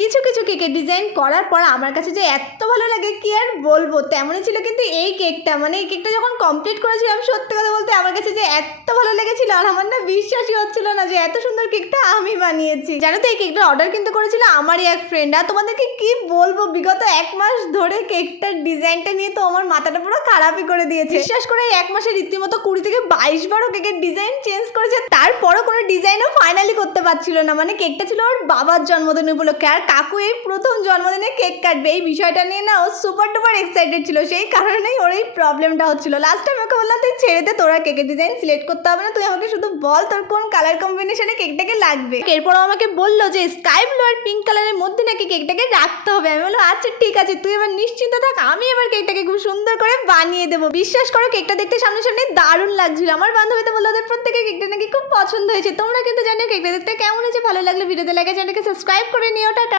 কিছু কিছু কেকের ডিজাইন করার পর আমার কাছে যে এত ভালো লাগে কি আর বলবো, তেমনই ছিল কিন্তু এই কেকটা। মানে এই কেকটা যখন কমপ্লিট করেছিলাম, সত্যি কথা বলতে আমার কাছে যে এত ভালো লেগেছিল আর আমার না বিশ্বাসই হচ্ছিল না যে এত সুন্দর কেকটা আমি বানিয়েছি। জানো তো এই কেকটার অর্ডার কিন্তু করেছিল আমারই এক ফ্রেন্ড। আর তোমাদেরকে কি বলবো, বিগত 1 মাস ধরে কেকটার ডিজাইনটা নিয়ে তো আমার মাথাটা পুরো খারাপই করে দিয়েছে। বিশ্বাস করে এই 1 মাসে রীতিমতো 20 থেকে 22 বারও কেকের ডিজাইন চেঞ্জ করেছে, তারপরও কোনো ডিজাইনও ফাইনালি করতে পারছিল না। মানে কেকটা ছিল ওর বাবার জন্মদিন উপলক্ষে, আর কাকু এই প্রথম জন্মদিনে কেক কাটবে, এই বিষয়টা নিয়ে না ও সুপার ডুপার এক্সাইটেড ছিল। সেই কারণেই ওর এই প্রবলেমটা হচ্ছিল। লাস্ট টাইম ওকে বললাম তুই ছেড়ে দে, তোরা কেকের ডিজাইন সিলেক্ট করতে হবে না, তুই আমাকে শুধু বল তোর কোন কালার কম্বিনেশনে কেকটাকে লাগবে। এরপরও আমাকে বললো যে স্কাই ব্লু আর পিঙ্ক কালারের মধ্যে নাকি কেকটাকে রাখতে হবে। আমি বললাম আচ্ছা ঠিক আছে, তুই এবার নিশ্চিন্ত থাক, আমি এবার কেকটাকে খুব সুন্দর করে বানিয়ে দেবো। বিশ্বাস করো কেকটা দেখতে সামনে সামনে দারুণ লাগছিল। আমার বান্ধবীতে বললো ওদের প্রত্যেকের কেকটা নাকি খুব পছন্দ হয়েছে। তোমরা কিন্তু জানিও কেকটা দেখতে কেমন হয়েছে। ভালো লাগলে ভিডিওতে লাইক, চ্যানেলকে সাবস্ক্রাইব করে নিও। টাটা।